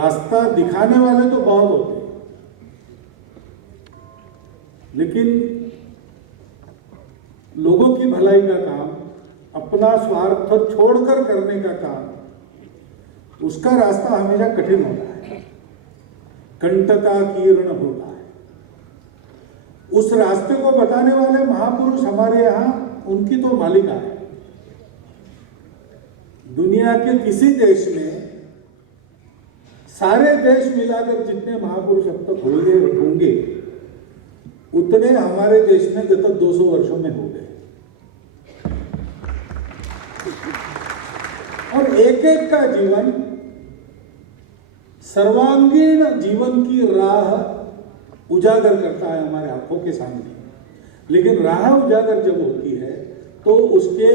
रास्ता दिखाने वाले तो बहुत होते हैं, लेकिन लोगों की भलाई का काम, अपना स्वार्थ छोड़कर करने का काम, उसका रास्ता हमेशा कठिन होता है, कंटकाकीर्ण होता है। उस रास्ते को बताने वाले महापुरुष हमारे यहाँ, उनकी तो मालिका है। दुनिया के किसी देश में सारे देश मिलाकर जितने महापुरुष अब तक होंगे उतने हमारे देश में गत 200 वर्षों में हो गए। और एक एक का जीवन सर्वांगीण जीवन की राह उजागर करता है हमारे आंखों के सामने। लेकिन राह उजागर जब होती है तो उसके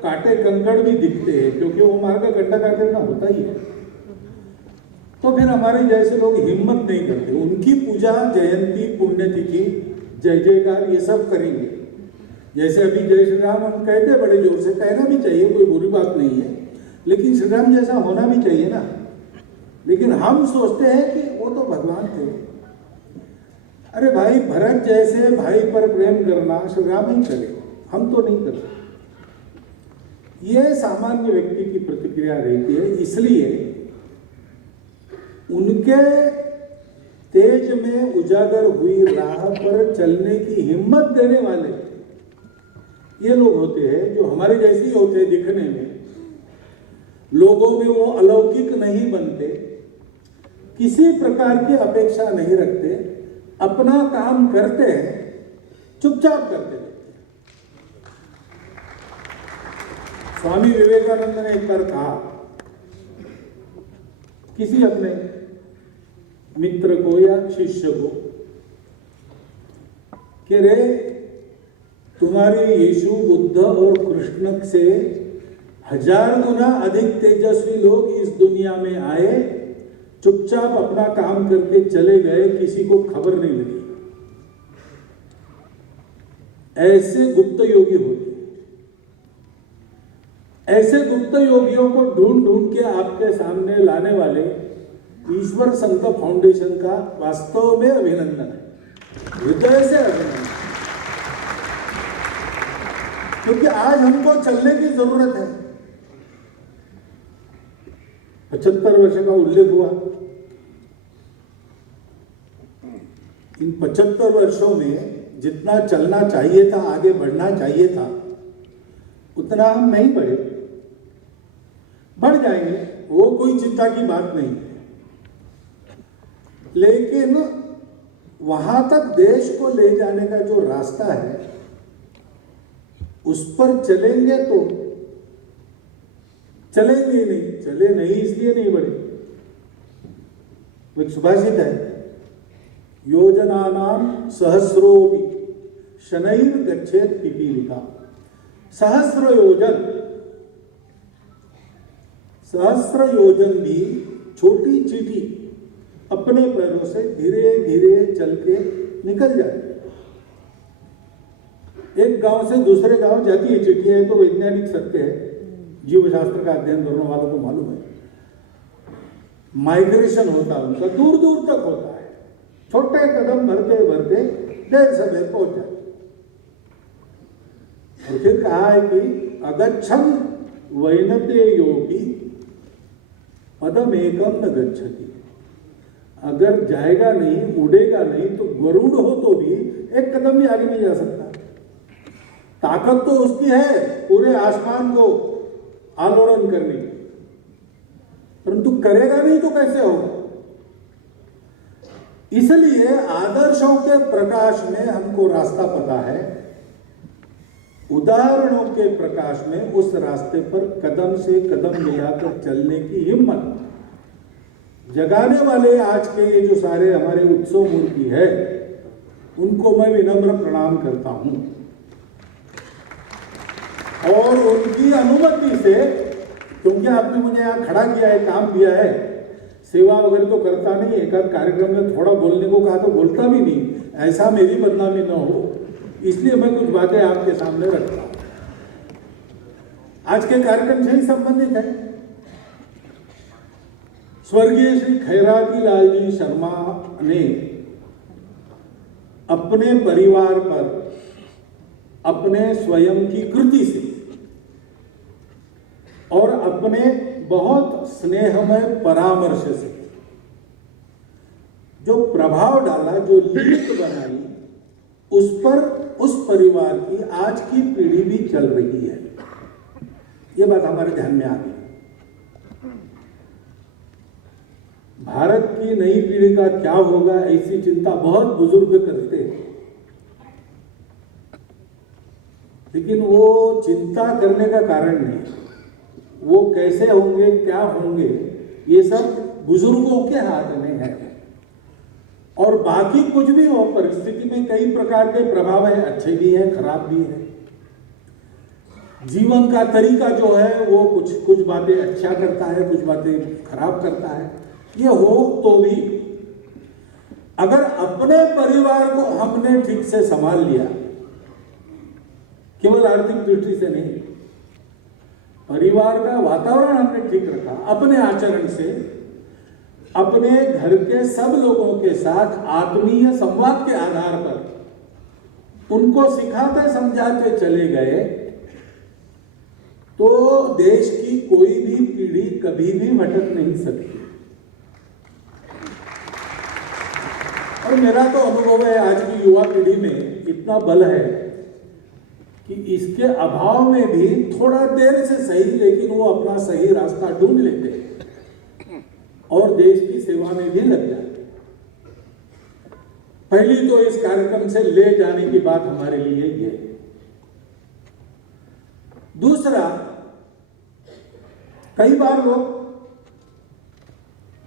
कांटे कंकड़ भी दिखते हैं, क्योंकि वो मार्ग गड्ढा काटना होता ही है। तो फिर हमारे जैसे लोग हिम्मत नहीं करते, उनकी पूजा, जयंती, पुण्यतिथि, जय जयकार ये सब करेंगे। जैसे अभी जय श्री राम हम कहते बड़े जोर से, कहना भी चाहिए, कोई बुरी बात नहीं है, लेकिन श्री राम जैसा होना भी चाहिए ना। लेकिन हम सोचते हैं कि वो तो भगवान थे। अरे भाई, भरत जैसे भाई पर प्रेम करना श्री राम ही करे, हम तो नहीं करते। ये सामान्य व्यक्ति की प्रतिक्रिया रहती है। इसलिए उनके तेज में उजागर हुई राह पर चलने की हिम्मत देने वाले ये लोग होते हैं, जो हमारे जैसे ही होते हैं दिखने में। लोगों में वो अलौकिक नहीं बनते, किसी प्रकार की अपेक्षा नहीं रखते, अपना काम करते हैं, चुपचाप करते हैं। स्वामी विवेकानंद ने एक बार कहा किसी अपने मित्र को या शिष्य को कि रे, तुम्हारे यीशु, बुद्ध और कृष्ण से 1000 गुना अधिक तेजस्वी लोग इस दुनिया में आए, चुपचाप अपना काम करके चले गए, किसी को खबर नहीं लगी। ऐसे गुप्त योगी होते। ऐसे गुप्त योगियों को ढूंढ ढूंढ के आपके सामने लाने वाले ईश्वर संत फाउंडेशन का वास्तव में अभिनंदन है, हृदय से अभिनंदन। क्योंकि आज हमको चलने की जरूरत है। 75 वर्ष का उल्लेख हुआ। इन 75 वर्षों में जितना चलना चाहिए था, आगे बढ़ना चाहिए था, उतना हम नहीं बढ़े। बढ़ जाएंगे, वो कोई चिंता की बात नहीं है। लेकिन वहां तक देश को ले जाने का जो रास्ता है, उस पर चलेंगे तो चलेंगे ही नहीं। चले नहीं इसलिए नहीं बढ़े। एक सुभाषित है, योजनानां सहस्रोपि शनैर गच्छेत् पिपीलिका। सहस्र योजन भी छोटी चींटी अपने पैरों से धीरे धीरे चल के निकल जाए। एक गांव से दूसरे गांव जाती है चींटियां, तो वैज्ञानिक सत्य है, जीव शास्त्र का अध्ययन करने वालों को मालूम है। माइग्रेशन होता है उनका, दूर दूर तक होता है। छोटे कदम भरते भरते देर से देर पहुंच जाए। और फिर कहा है कि अगच्छन् वैनते योगी पदम एकम न गच्छति। अगर जाएगा नहीं, उड़ेगा नहीं, तो गरुड़ हो तो भी एक कदम भी आगे नहीं जा सकता। ताकत तो उसकी है पूरे आसमान को आलोड़न करने की, परंतु करेगा नहीं तो कैसे होगा। इसलिए आदर्शों के प्रकाश में हमको रास्ता पता है, उदाहरणों के प्रकाश में उस रास्ते पर कदम से कदम मिलाकर चलने की हिम्मत जगाने वाले आज के ये जो सारे हमारे उत्सव मूर्ति है, उनको मैं विनम्र प्रणाम करता हूं। और उनकी अनुमति से, क्योंकि आपने मुझे यहाँ खड़ा किया है, काम दिया है, सेवा वगैरह तो करता नहीं, एक आध कार्यक्रम में थोड़ा बोलने को कहा तो बोलता भी नहीं, ऐसा मेरी बदनामी न हो, इसलिए मैं कुछ बातें आपके सामने रखता हूं। आज के कार्यक्रम से ही संबंधित है। स्वर्गीय श्री खैराती लाल जी शर्मा ने अपने परिवार पर अपने स्वयं की कृति से और अपने बहुत स्नेहमय परामर्श से जो प्रभाव डाला, जो लीक बनाई, उस पर उस परिवार की आज की पीढ़ी भी चल रही है। ये बात हमारे ध्यान में आ गई। भारत की नई पीढ़ी का क्या होगा, ऐसी चिंता बहुत बुजुर्ग करते हैं, लेकिन वो चिंता करने का कारण नहीं। वो कैसे होंगे, क्या होंगे, ये सब बुजुर्गों के हाथ में है। और बाकी कुछ भी हो, परिस्थिति में कई प्रकार के प्रभाव है, अच्छे भी है, खराब भी है। जीवन का तरीका जो है वो कुछ बातें अच्छा करता है, कुछ बातें खराब करता है। ये हो तो भी अगर अपने परिवार को हमने ठीक से संभाल लिया, केवल आर्थिक दृष्टि से नहीं, परिवार का वातावरण हमने ठीक रखा, अपने आचरण से अपने घर के सब लोगों के साथ आत्मीय संवाद के आधार पर उनको सिखाते समझाते चले गए, तो देश की कोई भी पीढ़ी कभी भी भटक नहीं सकती। और मेरा तो अनुभव है, आज की युवा पीढ़ी में इतना बल है कि इसके अभाव में भी थोड़ा देर से सही, लेकिन वो अपना सही रास्ता ढूंढ लेते हैं और देश की सेवा में भी लग जाते हैं। पहली तो इस कार्यक्रम से ले जाने की बात हमारे लिए ये है। दूसरा, कई बार लोग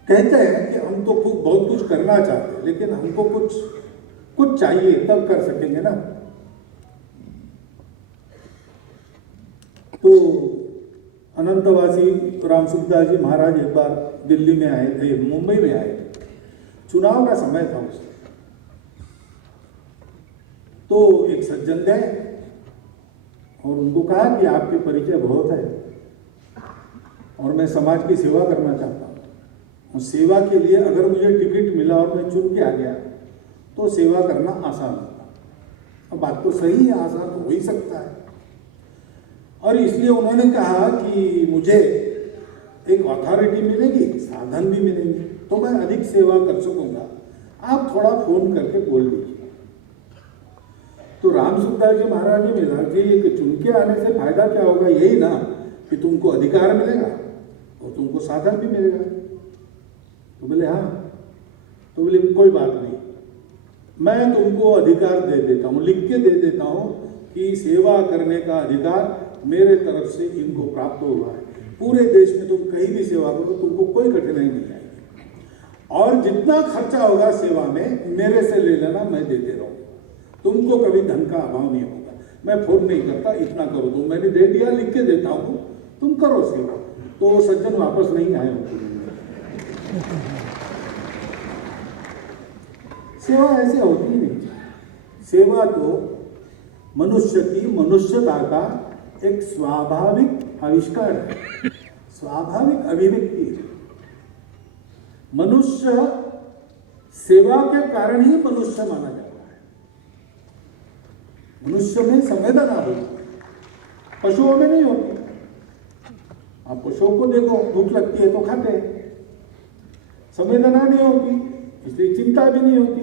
कहते हैं कि हम तो बहुत कुछ करना चाहते हैं, लेकिन हमको कुछ चाहिए तब कर सकेंगे ना। तो अनंतवासी राम सुखदास जी महाराज एक बार दिल्ली में आए थे, मुंबई में आए थे, चुनाव का समय था उस समय। तो एक सज्जन गए और उनको कहा कि आपके परिचय बहुत है और मैं समाज की सेवा करना चाहता हूँ, और सेवा के लिए अगर मुझे टिकट मिला और मैं चुन के आ गया तो सेवा करना आसान होगा। अब बात तो सही है, आसान तो हो ही सकता है। और इसलिए उन्होंने कहा कि मुझे एक अथॉरिटी मिलेगी, साधन भी मिलेंगे, तो मैं अधिक सेवा कर सकूंगा, आप थोड़ा फोन करके बोल दीजिए। तो राम सुखदास जी महाराज ने मिला कि चुन के आने से फायदा क्या होगा, यही ना कि तुमको अधिकार मिलेगा और तुमको साधन भी मिलेगा। तो बोले हाँ। तो बोले कोई बात नहीं, मैं तुमको अधिकार दे देता हूँ, लिख के दे देता हूँ कि सेवा करने का अधिकार मेरे तरफ से इनको प्राप्त हुआ है। पूरे देश में तुम कहीं भी सेवा करो, तुमको कोई कठिनाई नहीं आएगी, और जितना खर्चा होगा सेवा में मेरे से ले लेना, मैं देते रहूँगा, तुमको कभी धन का अभाव नहीं होगा। मैं फोन नहीं करता, इतना करो, तुम मैंने दे दिया, लिख के देता हूँ, तुम करो सेवा। तो सज्जन वापस नहीं आए होते। सेवा ऐसे होती ही नहीं। सेवा तो मनुष्य की मनुष्यता का एक स्वाभाविक आविष्कार है, स्वाभाविक अभिव्यक्ति है। मनुष्य सेवा के कारण ही मनुष्य माना जाता है। मनुष्य में संवेदना होती है, पशुओं में नहीं होती। आप पशुओं को देखो, भूख लगती है तो खाते हैं, संवेदना नहीं होती, इसलिए चिंता भी नहीं होती।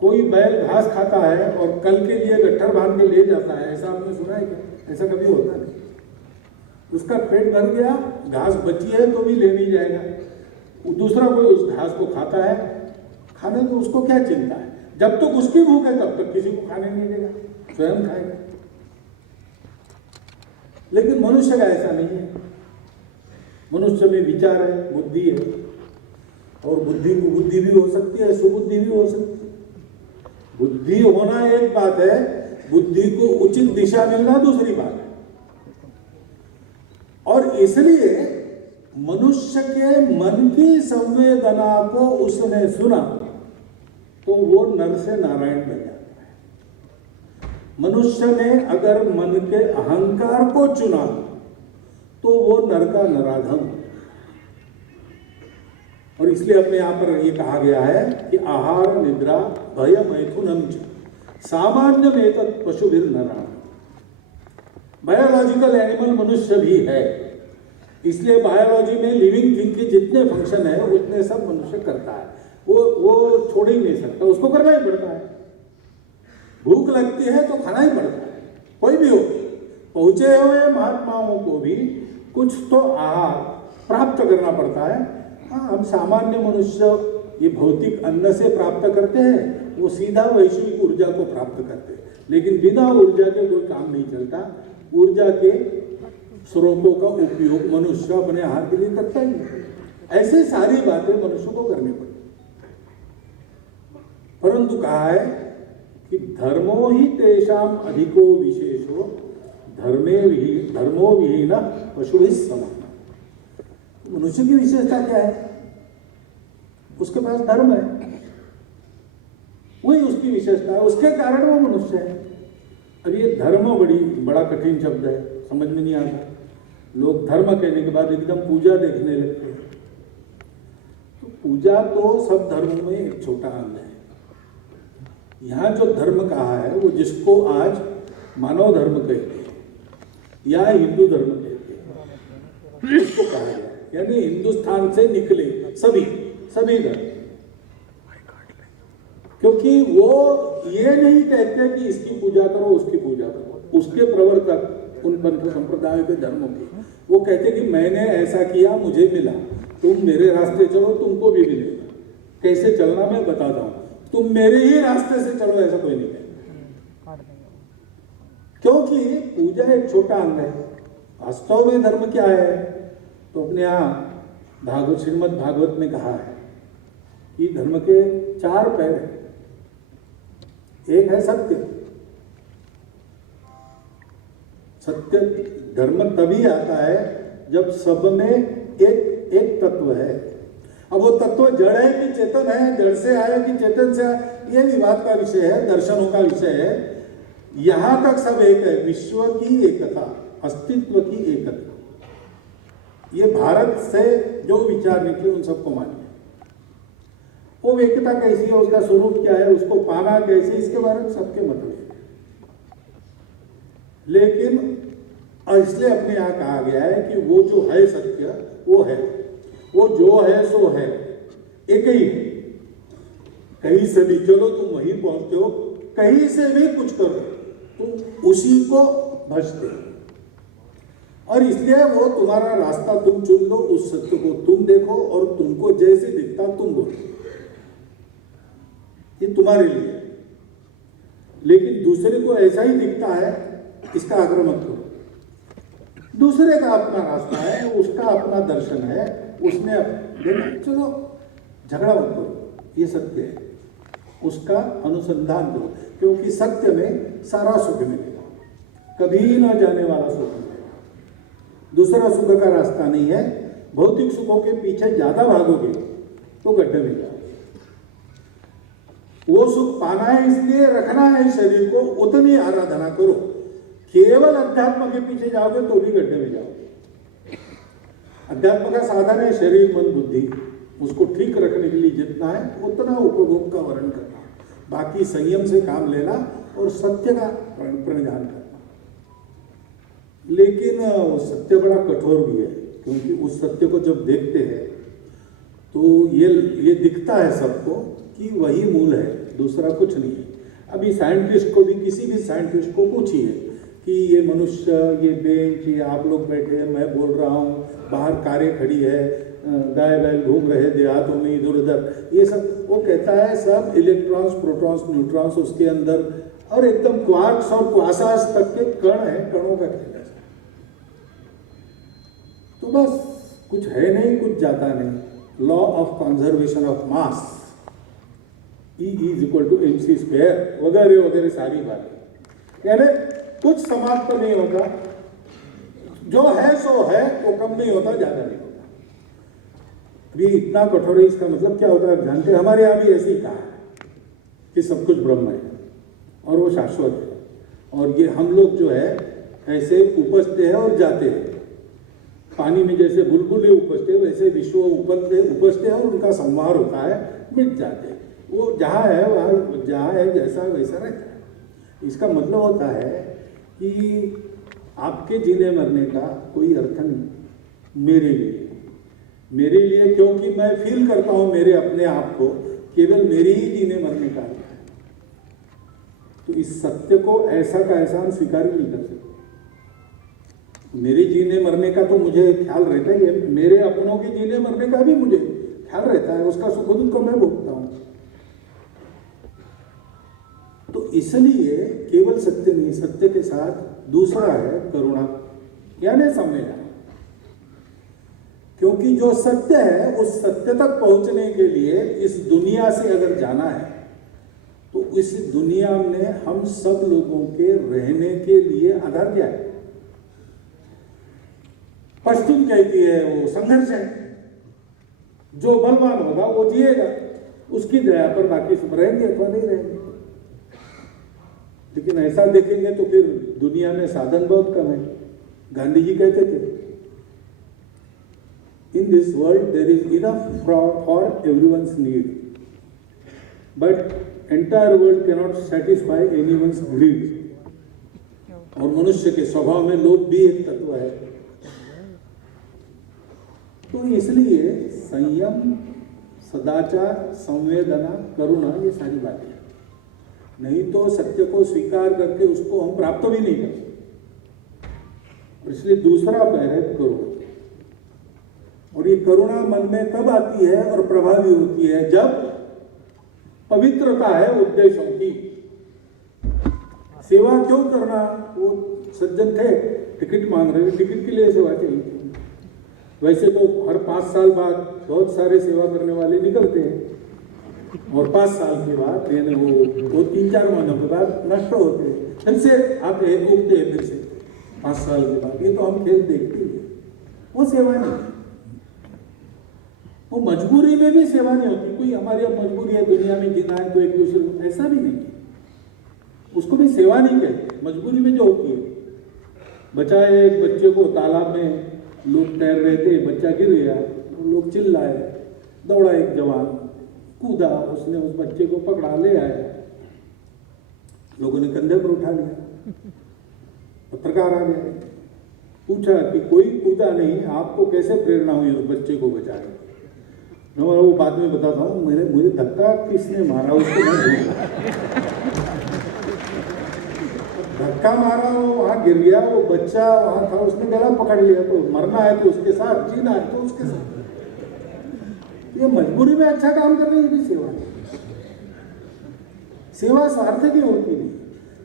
कोई बैल घास खाता है और कल के लिए गट्ठर बांध के ले जाता है, ऐसा आपने सुना है क्या? ऐसा कभी होता नहीं। उसका पेट भर गया, घास बची है तो भी ले नहीं जाएगा, दूसरा कोई उस घास को खाता है, खाने को उसको क्या चिंता है? जब तक उसकी भूख है तब तक किसी को खाने नहीं देगा, स्वयं खाएगा। लेकिन मनुष्य का ऐसा नहीं है। मनुष्य में विचार है, बुद्धि है, और बुद्धि को बुद्धि भी हो सकती है, सुबुद्धि भी हो सकती है। बुद्धि होना एक बात है, बुद्धि को उचित दिशा मिलना दूसरी बात है। और इसलिए मनुष्य के मन की संवेदना को उसने सुना तो वो नर से नारायण बन जाता है। मनुष्य ने अगर मन के अहंकार को चुना तो वो नर का नराधम। और इसलिए अपने यहाँ पर ये कहा गया है कि आहार निद्रा भय मैथुनम च सामान्य में पशुभिर नराणाम्। बायोलॉजिकल एनिमल मनुष्य भी है, इसलिए बायोलॉजी में लिविंग थिंग के जितने फंक्शन है उतने सब मनुष्य करता है। वो छोड़ ही नहीं सकता, उसको करना ही पड़ता है। भूख लगती है तो खाना ही पड़ता है, कोई भी हो। पहुंचे हुए महात्माओं को भी कुछ तो आहार प्राप्त करना पड़ता है। हाँ, हम सामान्य मनुष्य ये भौतिक अन्न से प्राप्त करते हैं, वो सीधा वैश्विक ऊर्जा को प्राप्त करते हैं, लेकिन बिना ऊर्जा के कोई काम नहीं चलता। ऊर्जा के स्रोतों का उपयोग मनुष्य अपने आहार के लिए करता ही नहीं। ऐसे सारी बातें मनुष्य को करनी पड़ती, परंतु कहा है कि धर्मो ही तेषाम अधिको विशेषो धर्मो विहीन पशु समान। मनुष्य की विशेषता क्या है? उसके पास धर्म है, वही उसकी विशेषता है, उसके कारण वो मनुष्य है। अब ये धर्म बड़ा कठिन शब्द है, समझ में नहीं आता। लोग धर्म कहने के बाद एकदम पूजा देखने लगते हैं। तो पूजा तो सब धर्मों में एक छोटा अंग है। यहाँ जो धर्म कहा है वो जिसको आज मानव धर्म कहते हैं या हिंदू धर्म कहते हैं, इसको कहा गया। यानी हिंदुस्तान से निकले सभी धर्म, क्योंकि वो ये नहीं कहते कि इसकी पूजा करो उसकी पूजा करो। उसके प्रवर्तक उन पंथ संप्रदाय के धर्मों के वो कहते कि मैंने ऐसा किया मुझे मिला, तुम मेरे रास्ते चलो तुमको भी मिलेगा। कैसे चलना मैं बताता हूं, तुम मेरे ही रास्ते से चलो ऐसा कोई नहीं कहता, क्योंकि पूजा एक छोटा अंग है। वास्तव में धर्म क्या है? तो अपने यहाँ श्रीमद् भागवत में कहा है कि धर्म के 4 पैर हैं। एक है सत्य। सत्य धर्म तभी आता है जब सब में एक तत्व है। अब वो तत्व जड़ है कि चेतन है, जड़ से आया कि चेतन से आया, ये विवाद का विषय है, दर्शनों का विषय है। यहां तक सब एक है, विश्व की एकता, अस्तित्व की एकता। ये भारत से जो विचार निकले उन सबको मानिए। वो एकता कैसी है, उसका स्वरूप क्या है, उसको पाना कैसे, इसके बारे में सबके मतलब है। लेकिन इसलिए अपने यहाँ कहा गया है कि वो जो है सत्य वो है, वो जो है सो है, एक ही है। कहीं से भी चलो तुम वहीं पहुंचते हो, कहीं से भी कुछ करो तुम उसी को भजते हो। और इसलिए वो तुम्हारा रास्ता तुम चुन लो, उस सत्य को तुम देखो और तुमको जैसे दिखता तुम बोलो, ये तुम्हारे लिए। लेकिन दूसरे को ऐसा ही दिखता है, इसका आग्रह मत करो। दूसरे का अपना रास्ता है, उसका अपना दर्शन है, उसने देखा, चलो झगड़ा मत करो, ये सत्य है, उसका अनुसंधान करो, क्योंकि सत्य में सारा सुख मिलेगा, कभी न जाने वाला सुख मिलेगा। दूसरा सुख का रास्ता नहीं है। भौतिक सुखों के पीछे ज्यादा भागोगे तो गड्ढे में जाओगे। वो सुख पाना है, इसलिए रखना है शरीर को, उतनी आराधना करो। केवल अध्यात्म के पीछे जाओगे तो भी गड्ढे में जाओगे। अध्यात्म का साधन है शरीर मन बुद्धि, उसको ठीक रखने के लिए जितना है उतना उपभोग का वर्ण करना, बाकी संयम से काम लेना और सत्य का प्रणिधान करना। लेकिन वो सत्य बड़ा कठोर भी है, क्योंकि उस सत्य को जब देखते हैं तो ये दिखता है सबको कि वही मूल है, दूसरा कुछ नहीं है। अभी साइंटिस्ट को भी, किसी भी साइंटिस्ट को पूछिए कि ये मनुष्य, ये बेंच, ये आप लोग बैठे हैं, मैं बोल रहा हूँ, बाहर कारें खड़ी है, गाय बैल घूम रहे देहातों में इधर उधर, ये सब वो कहता है सब इलेक्ट्रॉन्स, प्रोटॉन्स, न्यूट्रॉन्स उसके अंदर, और एकदम क्वार्क्स और क्वासास तक के कण है, कणों का खेल है। तो बस कुछ है नहीं, कुछ जाता नहीं। Law of conservation of mass, E = mc² वगैरह वगैरह सारी बातें, यानी कुछ समाप्त तो नहीं होता, जो है सो है, वो कम नहीं होता, ज्यादा नहीं होता। अभी इतना कठोर है, इसका मतलब क्या होता है जानते हैं? हमारे यहाँ भी ऐसे ही कहा है कि सब कुछ ब्रह्म है और वो शाश्वत है, और ये हम लोग जो है ऐसे उपजते हैं और जाते हैं। पानी में जैसे बुलबुले उपजते वैसे विश्व उपजते हैं और उनका संहार होता है, मिट जाते हैं। वो जहाँ है वहाँ जहाँ है जैसा वैसा रहता है। इसका मतलब होता है कि आपके जीने मरने का कोई अर्थ नहीं मेरे लिए, क्योंकि मैं फील करता हूँ मेरे अपने आप को केवल मेरे ही जीने मरने का अर्थ है। तो इस सत्य को ऐसा का ऐसा हम स्वीकार नहीं कर सकते। मेरे जीने मरने का तो मुझे ख्याल रहता ही है, मेरे अपनों के जीने मरने का भी मुझे ख्याल रहता है, उसका सुख दुख मैं भोगता हूं। तो इसलिए केवल सत्य नहीं, सत्य के साथ दूसरा है करुणा, यानी संवेदना। क्योंकि जो सत्य है उस सत्य तक पहुंचने के लिए इस दुनिया से अगर जाना है तो इस दुनिया में हम सब लोगों के रहने के लिए आधार क्या है? पश्चिम कहती है वो संघर्ष है। जो बलवान होगा वो जिएगा, उसकी दया पर बाकी सब रहेंगे अथवा नहीं रहेंगे। लेकिन ऐसा देखेंगे तो फिर दुनिया में साधन बहुत कम है। गांधी जी कहते थे, in this world there is enough for everyone's need, but entire world can not satisfy anyone's greed. और मनुष्य के स्वभाव में लोभ भी एक तत्व है। तो इसलिए संयम, सदाचार, संवेदना, करुणा, ये सारी बातें, नहीं तो सत्य को स्वीकार करके उसको हम प्राप्त भी नहीं कर सकते। इसलिए दूसरा पैर है करुणा। और ये करुणा मन में तब आती है और प्रभावी होती है जब पवित्रता है उद्देश्यों की। सेवा क्यों करना? वो सज्जन थे, टिकट मांग रहे, टिकट के लिए सेवा चाहिए। वैसे तो हर 5 साल बाद बहुत सारे सेवा करने वाले निकलते हैं और 5 साल के बाद यानी वो 3-4 महीनों के बाद नष्ट होते हैं, फिर से आते हैं, उगते हैं फिर से 5 साल के बाद। ये तो हम खेल देखते हैं। वो सेवा नहीं, वो मजबूरी में भी सेवा नहीं होती। कोई हमारी अब मजबूरी है दुनिया में जीना है तो एक दूसरे को, ऐसा भी नहीं, उसको भी सेवा नहीं कहते। मजबूरी में जो होती है, बचाए एक बच्चे को तालाब में लोग तैर रहे थे, बच्चा गिर गया, लोग चिल्लाए, दौड़ा एक जवान, कूदा, उसने उस बच्चे को पकड़ा ले आया, लोगों ने कंधे पर उठा लिया। पत्रकार आ गए, पूछा कि कोई कूदा नहीं, आपको कैसे प्रेरणा हुई उस बच्चे को बचाने? वो बाद में बताता हूँ, मुझे धक्का किसने मारा उसको मैं धक्का मारा, वो वहां गिर गया, वो बच्चा वहां था, उसने गला पकड़ लिया। तो मरना है तो उसके साथ, जीना है तो उसके साथ। ये मजबूरी में अच्छा काम कर रही है, भी सेवा नहीं। सेवा स्वार्थ की होती नहीं,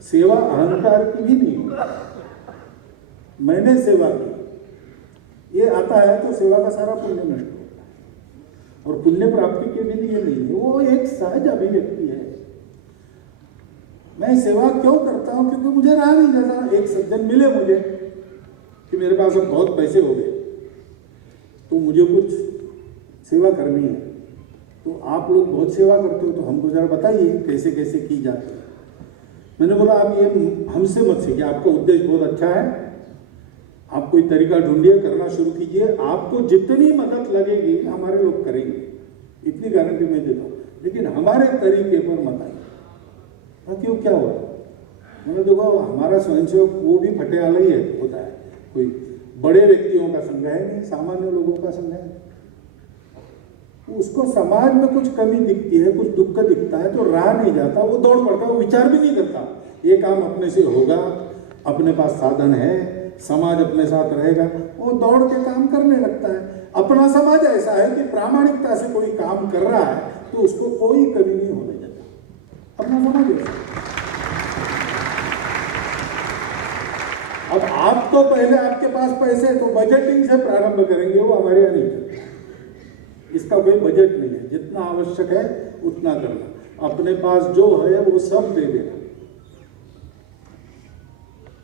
सेवा अहंकार की भी नहीं। मैंने सेवा की, ये आता है तो सेवा का सारा पुण्य नष्ट होता है। और पुण्य प्राप्ति के लिए नहीं है, वो एक सहज अभिव्यक्ति है। मैं सेवा क्यों करता हूं? क्योंकि मुझे रहा नहीं जाता। एक सज्जन मिले मुझे कि मेरे पास अब बहुत पैसे हो गए तो मुझे कुछ सेवा करनी है। तो आप लोग बहुत सेवा करते हो तो हमको जरा बताइए कैसे कैसे की जाती है। मैंने बोला आप ये हमसे मत सीखिए, आपका उद्देश्य बहुत अच्छा है, आप कोई तरीका ढूंढिए, करना शुरू कीजिए, आपको जितनी मदद लगेगी हमारे लोग करेंगे, इतनी गारंटी मैं देता हूँ। लेकिन हमारे तरीके पर मत आइए। क्यों, क्या हुआ? मैंने देखो हमारा स्वयंसेवक वो भी फटेवाला ही है, होता है, कोई बड़े व्यक्तियों का संघ है नहीं, सामान्य लोगों का संघ है। उसको समाज में कुछ कमी दिखती है, कुछ दुख दिखता है तो रहा नहीं जाता, वो दौड़ पड़ता, वो विचार भी नहीं करता ये काम अपने से होगा, अपने पास साधन है, समाज अपने साथ रहेगा, वो दौड़ के काम करने लगता है। अपना समाज ऐसा है कि प्रामाणिकता से कोई काम कर रहा है तो उसको कोई कमी नहीं होने देता। अपना समाज ऐसा। अब आप तो पहले आपके पास पैसे तो बजटिंग से प्रारंभ करेंगे, वो हमारे यहाँ नहीं चलता। इसका कोई बजट नहीं है, जितना आवश्यक है उतना करना, अपने पास जो है वो सब दे देना,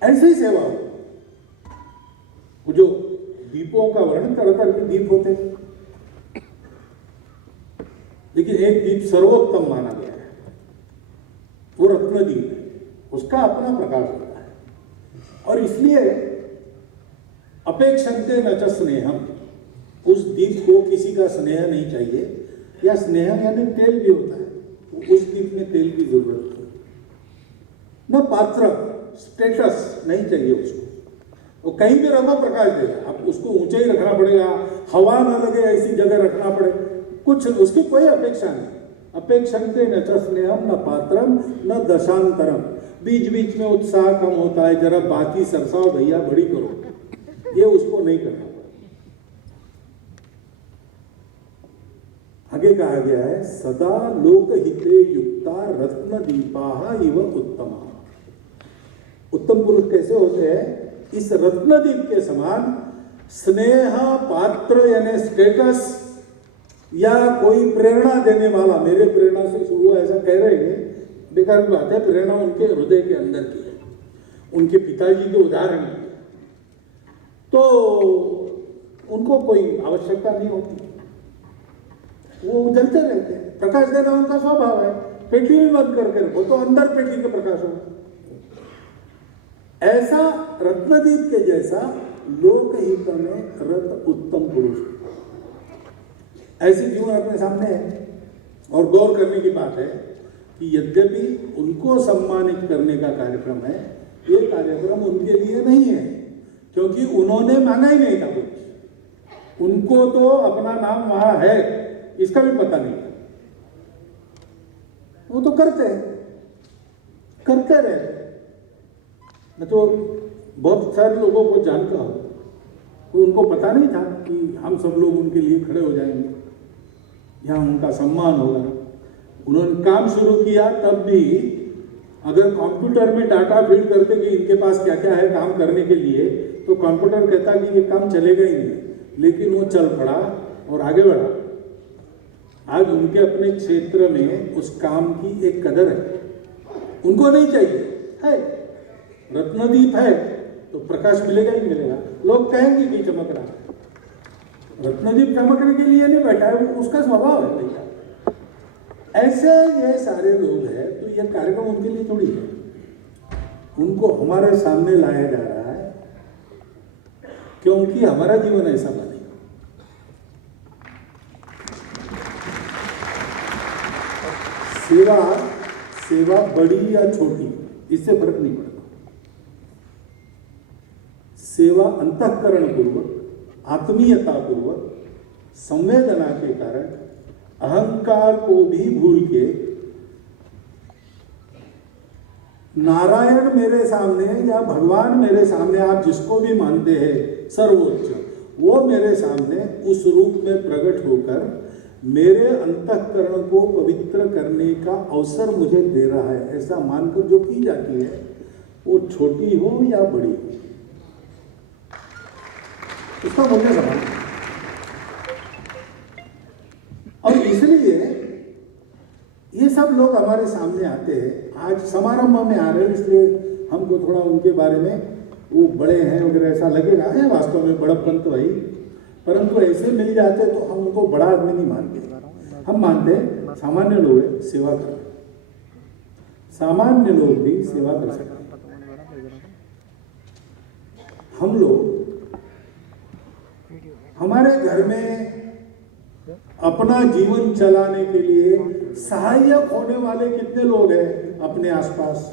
ऐसी सेवा हो। वो जो दीपों का वर्णन, तरह तरह के दीप होते हैं, लेकिन एक दीप सर्वोत्तम माना गया है, वो रत्न दीप है, उसका अपना प्रकाश होता है। और इसलिए अपेक्षन्ते न च स्नेहम, उस दीप को किसी का स्नेह नहीं चाहिए, या स्नेह यानी तेल भी होता है, उस दीप में तेल की जरूरत है। न पात्र, स्टेटस नहीं चाहिए उसको, वो कहीं भी रखो प्रकाश देगा। अब उसको ऊंचे ही रखना पड़ेगा, हवा न लगे ऐसी जगह रखना पड़े, कुछ उसकी कोई अपेक्षा नहीं। अपेक्षन्ते न च स्नेहम न पात्रम न दशांतरम, बीच बीच में उत्साह कम होता है, जरा बाकी सरसाओ भैया बड़ी करो, ये उसको नहीं करना। आगे कहा गया है सदा लोकहिते युक्ता रत्न दीपा इव उत्तमा। उत्तम पुरुष कैसे होते हैं? इस रत्न दीप के समान स्नेह पात्र यानी स्टेटस या कोई प्रेरणा देने वाला, मेरे प्रेरणा से शुरू हुआ ऐसा कह रहे हैं, बेकार की बात है। प्रेरणा उनके हृदय के अंदर की है, उनके पिताजी के उदाहरण है, तो उनको कोई आवश्यकता नहीं होती, वो जलते रहते हैं। प्रकाश देना उनका स्वभाव है, पेटी में बंद करके रखो तो अंदर पेटी के प्रकाश होगा। ऐसा रत्नदीप के जैसा लोकहित में रत उत्तम पुरुष, ऐसे जीवन अपने सामने है। और गौर करने की बात है कि यद्यपि उनको सम्मानित करने का कार्यक्रम है, ये कार्यक्रम उनके लिए नहीं है, क्योंकि उन्होंने मांगा ही नहीं था कुछ। उनको तो अपना नाम वहां है इसका भी पता नहीं, वो तो करते रहे। मैं तो बहुत सारे लोगों को जानता हूं, तो उनको पता नहीं था कि हम सब लोग उनके लिए खड़े हो जाएंगे, यहाँ उनका सम्मान होगा। उन्होंने काम शुरू किया, तब भी अगर कंप्यूटर में डाटा फीड करते कि इनके पास क्या क्या है काम करने के लिए, तो कंप्यूटर कहता कि ये काम चलेगा ही नहीं, लेकिन वो चल पड़ा और आगे बढ़ा। आज उनके अपने क्षेत्र में उस काम की एक कदर है, उनको नहीं चाहिए है। रत्नदीप है तो प्रकाश मिलेगा ही मिलेगा, लोग कहेंगे कि चमक रहा है। रत्नदीप चमकने के लिए नहीं बैठा है, वो उसका स्वभाव है भैया। ऐसे ये सारे लोग हैं, तो यह कार्यक्रम उनके लिए थोड़ी है, उनको हमारे सामने लाया जा रहा है क्योंकि हमारा जीवन ऐसा बने। सेवा बड़ी या छोटी इससे फर्क नहीं पड़ता। सेवा अंतःकरण पूर्वक, आत्मीयता पूर्वक, संवेदना के कारण, अहंकार को भी भूल के, नारायण मेरे सामने या भगवान मेरे सामने, आप जिसको भी मानते हैं सर्वोच्च, वो मेरे सामने उस रूप में प्रकट होकर मेरे अंतःकरण को पवित्र करने का अवसर मुझे दे रहा है, ऐसा मानकर जो की जाती है, वो छोटी हो या बड़ी हो, उसका मूल्य समान है। और इसलिए ये सब लोग हमारे सामने आते हैं, आज समारंभ में आ रहे हैं, इसलिए हमको थोड़ा उनके बारे में वो बड़े हैं वगैरह ऐसा लगेगा, है वास्तव में बड़प्पन तो है, परंतु ऐसे मिल जाते तो हम उनको बड़ा आदमी नहीं मानते, हम मानते सामान्य लोग हैं, सेवा कर, सामान्य लोग भी सेवा कर सकते। हम लोग हमारे घर में अपना जीवन चलाने के लिए सहायक होने वाले कितने लोग हैं अपने आसपास,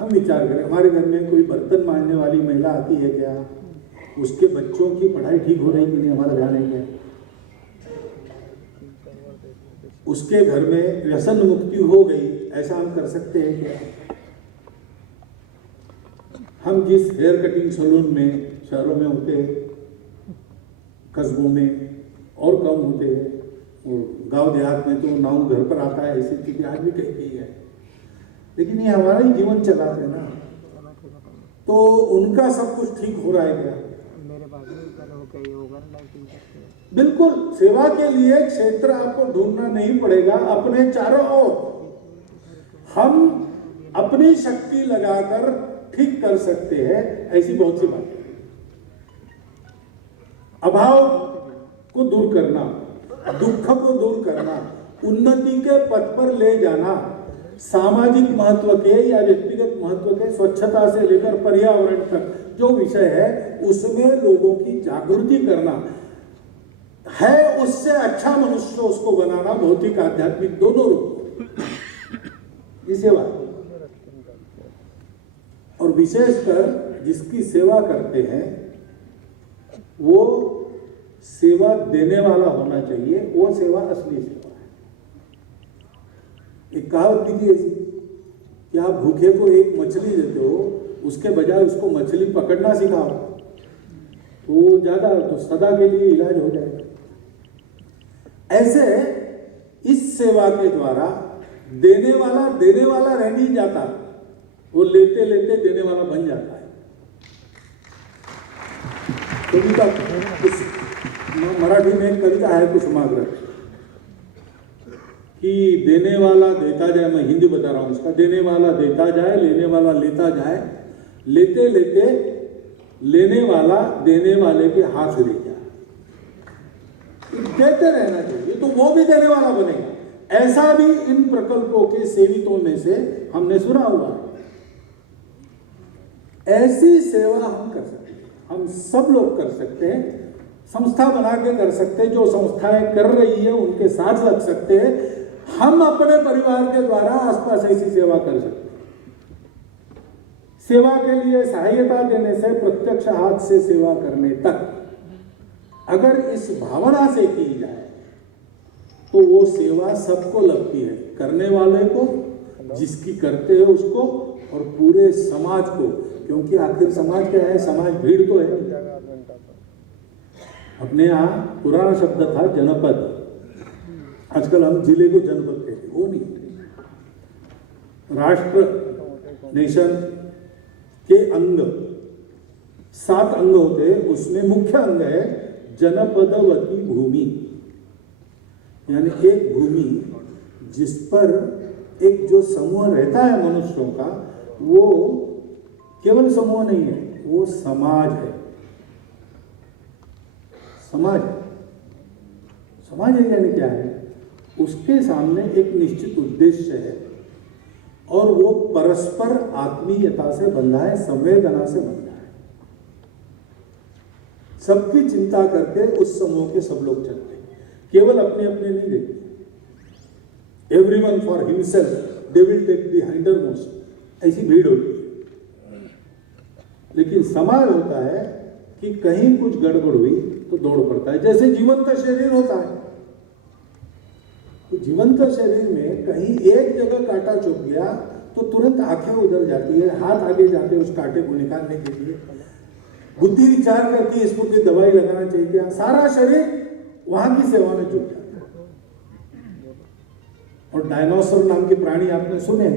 हम विचार करें। हमारे घर में कोई बर्तन मांजने वाली महिला आती है क्या? उसके बच्चों की पढ़ाई ठीक हो रही कि नहीं, हमारा ध्यान है क्या? उसके घर में व्यसन मुक्ति हो गई, ऐसा हम कर सकते हैं क्या? हम जिस हेयर कटिंग सैलून में शहरों में होते हैं, कस्बों में और कम होते हैं, और गांव देहात में तो नाव घर पर आता है, ऐसी चीजें आज भी कही गई है, लेकिन ये हमारा ही जीवन चलाते हैं ना, तो उनका सब कुछ ठीक हो रहा है क्या? बिल्कुल, सेवा के लिए क्षेत्र आपको ढूंढना नहीं पड़ेगा, अपने चारों ओर हम अपनी शक्ति लगाकर ठीक कर सकते हैं। ऐसी बहुत सी बातें, अभाव को दूर करना, दुख को दूर करना, उन्नति के पथ पर ले जाना, सामाजिक महत्व के या व्यक्तिगत महत्व के, स्वच्छता से लेकर पर्यावरण तक जो विषय है उसमें लोगों की जागृति करना है। उससे अच्छा मनुष्य उसको बनाना, भौतिक आध्यात्मिक दोनों रूप ये सेवा। और विशेषकर जिसकी सेवा करते हैं वो सेवा देने वाला होना चाहिए, वो सेवा असली सेवा है। एक कहावत थी ऐसी कि आप भूखे को एक मछली देते हो, उसके बजाय उसको मछली पकड़ना सिखाओ तो ज्यादा, तो सदा के लिए इलाज हो जाएगा। ऐसे इस सेवा के द्वारा देने वाला रह नहीं जाता, वो लेते लेते देने वाला बन जाता है। कविता मराठी में एक कविता है कुसुमाग्रज कि देने वाला देता जाए, मैं हिंदी बता रहा हूं उसका, देने वाला देता जाए, लेने वाला लेता जाए, लेते लेते लेने वाला देने वाले के हाथ ले जाए। देते रहना चाहिए तो वो भी देने वाला बनेगा। ऐसा भी इन प्रकल्पों के सेवितों में से हमने सुना हुआ है। ऐसी सेवा हम कर सकते हैं, हम सब लोग कर सकते हैं, संस्था बना के कर सकते हैं, जो संस्थाएं कर रही है उनके साथ लग सकते हैं। हम अपने परिवार के द्वारा आसपास ऐसी सेवा कर सकते हैं। सेवा के लिए सहायता देने से प्रत्यक्ष हाथ से सेवा करने तक अगर इस भावना से की जाए तो वो सेवा सबको लगती है, करने वाले को, जिसकी करते हैं उसको, और पूरे समाज को। क्योंकि आखिर समाज क्या है? समाज भीड़ तो है। अपने यहाँ पुराना शब्द था जनपद, आजकल हम जिले को जनपद कहते, वो नहीं। राष्ट्र नेशन के अंग 7 अंग होते हैं, उसमें मुख्य अंग है जनपदवती भूमि, यानी एक भूमि जिस पर एक जो समूह रहता है मनुष्यों का, वो केवल समूह नहीं है, वो समाज है। समाज है यानी क्या है? उसके सामने एक निश्चित उद्देश्य है और वो परस्पर आत्मीयता से बंधा है, संवेदना से बंधा है। सबकी चिंता करके उस समूह के सब लोग चलते हैं, केवल अपने अपने नहीं देखते। Everyone for himself, they will take the hindermost, ऐसी भीड़ होती है। लेकिन समाज होता है कि कहीं कुछ गड़बड़ हुई तो दौड़ पड़ता है। जैसे जीवंत शरीर होता है, तो जीवंत शरीर में कहीं एक जगह कांटा चुभ गया तो तुरंत आंखें उधर जाती है, हाथ आगे जाते हैं उस कांटे को निकालने के लिए, बुद्धि विचार करती है इसको कोई दवाई लगाना चाहिए क्या, सारा शरीर वहां की सेवा में जुट जाता है। और डायनासोर नाम के प्राणी आपने सुने,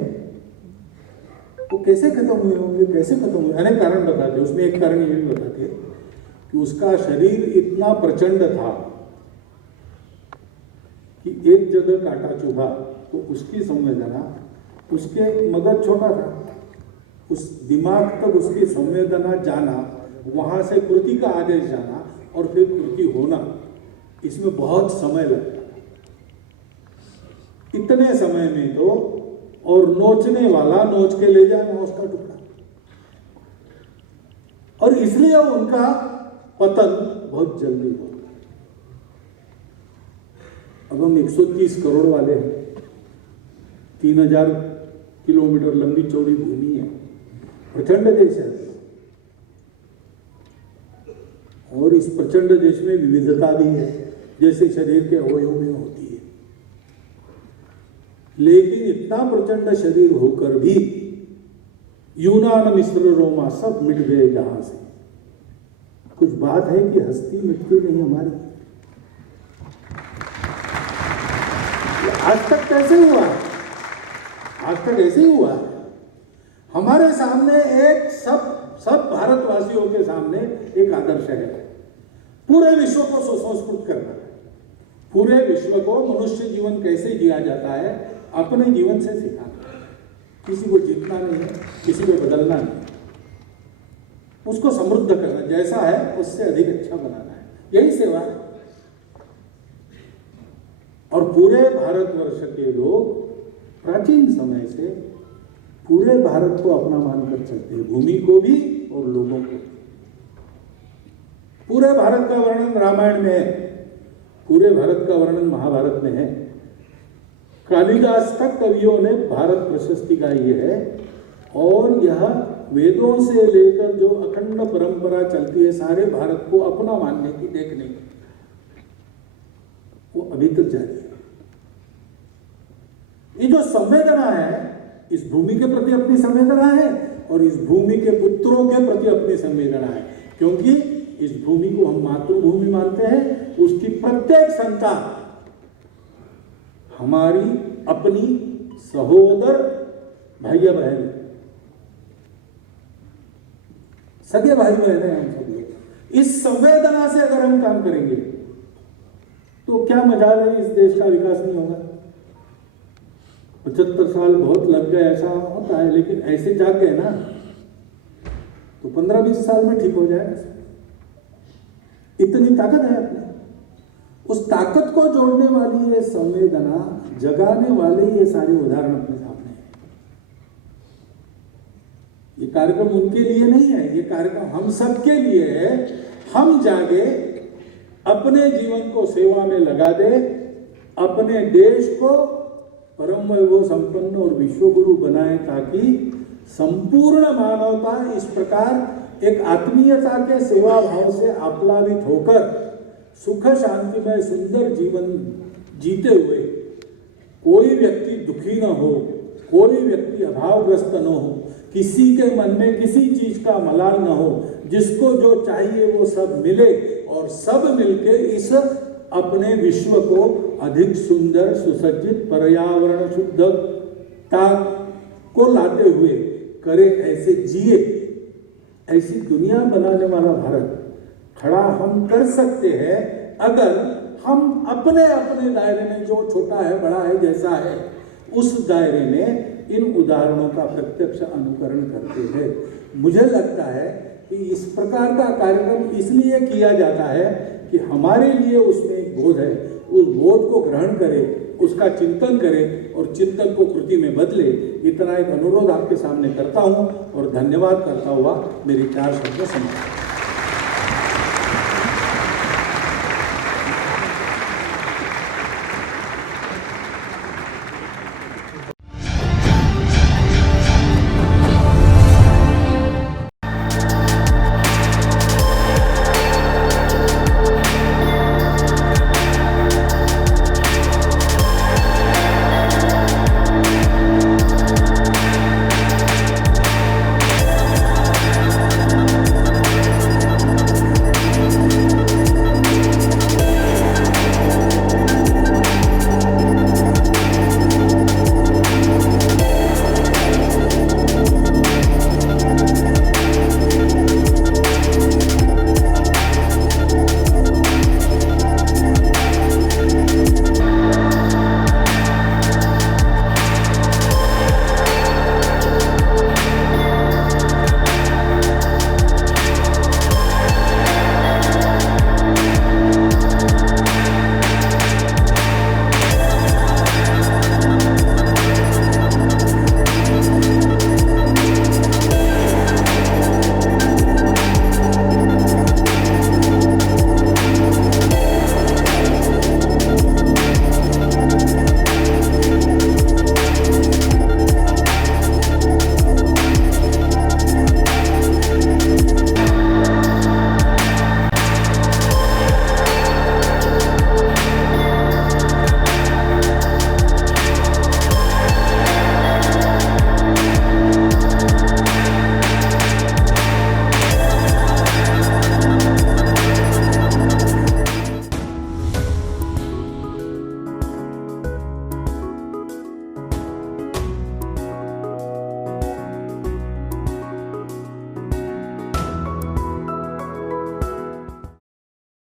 वो कैसे खत्म हुए होंगे, कैसे खत्म हुए? अनेक कारण बताते। उसमें एक कारण ये भी बताते कि उसका शरीर इतना प्रचंड था कि एक जगह कांटा चुभा तो उसकी संवेदना, उसके मगज छोटा था, उस दिमाग तक उसकी संवेदना जाना, वहां से कृति का आदेश जाना और फिर कृति होना, इसमें बहुत समय लगता था। इतने समय में तो, और नोचने वाला नोच के ले जाए मांस का टुकड़ा, और इसलिए उनका पतन बहुत जल्दी हुआ। अब हम 130 करोड़ वाले हैं, 3000 किलोमीटर लंबी चौड़ी भूमि है, प्रचंड देश है, और इस प्रचंड देश में विविधता भी है, जैसे शरीर के अवयव में होती है। लेकिन इतना प्रचंड शरीर होकर भी यूनान मिस्र रोमा सब मिट गए जहां से। कुछ बात है कि हस्ती मिटती नहीं हमारी। आज तक कैसे हुआ? आज तक ऐसे ही हुआ। हमारे सामने एक सब भारतवासियों के सामने एक आदर्श है, पूरे विश्व को सुसंस्कृत करना है। पूरे विश्व को मनुष्य जीवन कैसे जिया जाता है अपने जीवन से सिखाना है। किसी को जीतना नहीं है, किसी को बदलना नहीं, उसको समृद्ध करना, जैसा है उससे अधिक अच्छा बनाना है, यही सेवा है। और पूरे भारतवर्ष के लोग प्राचीन समय से पूरे भारत को अपना मानकर चलते हैं, भूमि को भी और लोगों को। पूरे भारत का वर्णन रामायण में है, पूरे भारत का वर्णन महाभारत में है। कालिदास तक कवियों ने भारत प्रशस्ति गाई है, और यह वेदों से लेकर जो अखंड परंपरा चलती है सारे भारत को अपना मानने की, देखने की, वो अभी तक जारी है। ये जो संवेदना है, इस भूमि के प्रति अपनी संवेदना है और इस भूमि के पुत्रों के प्रति अपनी संवेदना है, क्योंकि इस भूमि को हम मातृभूमि मानते हैं। उसकी प्रत्येक संतान हमारी अपनी सहोदर भाई बहन, सगे भाई बहन हैं हम सब लोग। इस संवेदना से अगर हम काम करेंगे तो क्या मजाल है, इस देश का विकास नहीं होगा। 75 साल बहुत लग गए ऐसा होता है, लेकिन ऐसे जाग गए ना तो 15-20 साल में ठीक हो जाएगा। इतनी ताकत है अपने, उस ताकत को जोड़ने वाली ये संवेदना जगाने वाले ये सारे उदाहरण अपने सामने हैं। ये कार्यक्रम उनके लिए नहीं है, ये कार्यक्रम हम सबके लिए है। हम जागे, अपने जीवन को सेवा में लगा दे, अपने देश को परम वैभव संपन्न और विश्वगुरु बनाए, ताकि संपूर्ण मानवता इस प्रकार एक आत्मीयता के सेवा भाव से आप्लावित होकर सुख शांति में सुंदर जीवन जीते हुए कोई व्यक्ति दुखी न हो, कोई व्यक्ति अभावग्रस्त न हो, किसी के मन में किसी चीज का मलाल न हो, जिसको जो चाहिए वो सब मिले, और सब मिलके इस अपने विश्व को अधिक सुंदर सुसज्जित पर्यावरण शुद्धता को लाते हुए करे, ऐसे जिए, ऐसी दुनिया बनाने वाला भारत खड़ा हम कर सकते हैं अगर हम अपने अपने दायरे में, जो छोटा है बड़ा है जैसा है, उस दायरे में इन उदाहरणों का प्रत्यक्ष अनुकरण करते हैं। मुझे लगता है कि इस प्रकार का कार्यक्रम इसलिए किया जाता है कि हमारे लिए उसमें एक बोध है, उस बोध को ग्रहण करें, उसका चिंतन करें और चिंतन को कृति में बदले। इतना एक अनुरोध आपके सामने करता हूं और धन्यवाद करता हुआ मेरी 4 शब्द समाप्त।